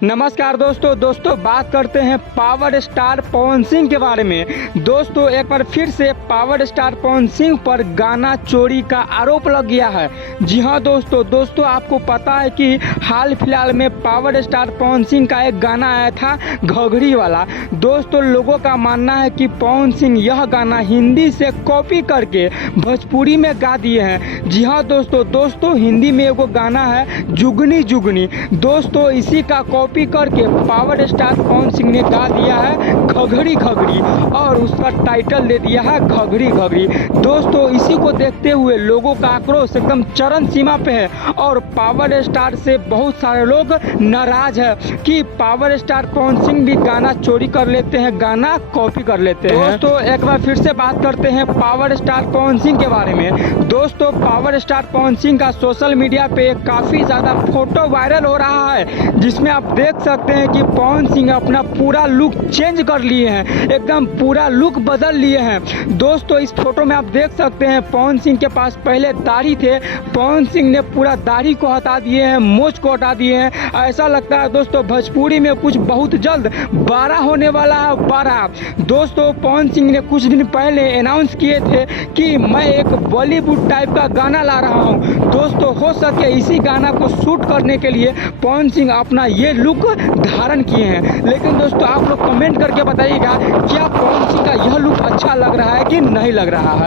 नमस्कार दोस्तों बात करते हैं पावर स्टार पवन सिंह के बारे में। दोस्तों एक बार फिर से पावर स्टार पवन सिंह पर गाना चोरी का आरोप लग गया है। जी हाँ दोस्तों आपको पता है कि हाल फिलहाल में पावर स्टार पवन सिंह का एक गाना आया था घघरी वाला। दोस्तों लोगों का मानना है कि पवन सिंह यह गाना हिंदी से कॉपी करके भोजपुरी में गा दिए हैं। जी हाँ दोस्तों हिंदी में एगो गाना है जुगनी जुगनी। दोस्तों इसी का कॉपी करके पावर स्टार पवन सिंह ने गा दिया है घघरी घघरी और उसका टाइटल दे दिया है घघरी घघरी। दोस्तों इसी को देखते हुए लोगों का आक्रोश एकदम चरम सीमा पे है और पावर स्टार से बहुत सारे लोग नाराज है कि पावर स्टार पवन सिंह भी गाना चोरी कर लेते हैं, गाना कॉपी कर लेते हैं। दोस्तों एक बार फिर से बात करते हैं पावर स्टार पवन सिंह के बारे में। दोस्तों पावर स्टार पवन सिंह का सोशल मीडिया पे काफी ज्यादा फोटो वायरल हो रहा है, जिसमें आप देख सकते हैं कि पवन सिंह अपना पूरा लुक चेंज कर लिए हैं, एकदम पूरा लुक बदल लिए हैं। दोस्तों इस फोटो में आप देख सकते हैं पवन सिंह के पास पहले दाढ़ी थे, पवन सिंह ने पूरा दाढ़ी को हटा दिए हैं, मूंछ को हटा दिए हैं। ऐसा लगता है दोस्तों भोजपुरी में कुछ बहुत जल्द बड़ा होने वाला है, बड़ा। दोस्तों पवन सिंह ने कुछ दिन पहले अनाउंस किए थे कि मैं एक बॉलीवुड टाइप का गाना ला रहा हूं। दोस्तों हो सके इसी गाना को शूट करने के लिए पवन सिंह अपना ये लुक धारण किए हैं। लेकिन दोस्तों आप लोग कमेंट करके बताइएगा क्या पवन सिंह का यह लुक अच्छा लग रहा है कि नहीं लग रहा है।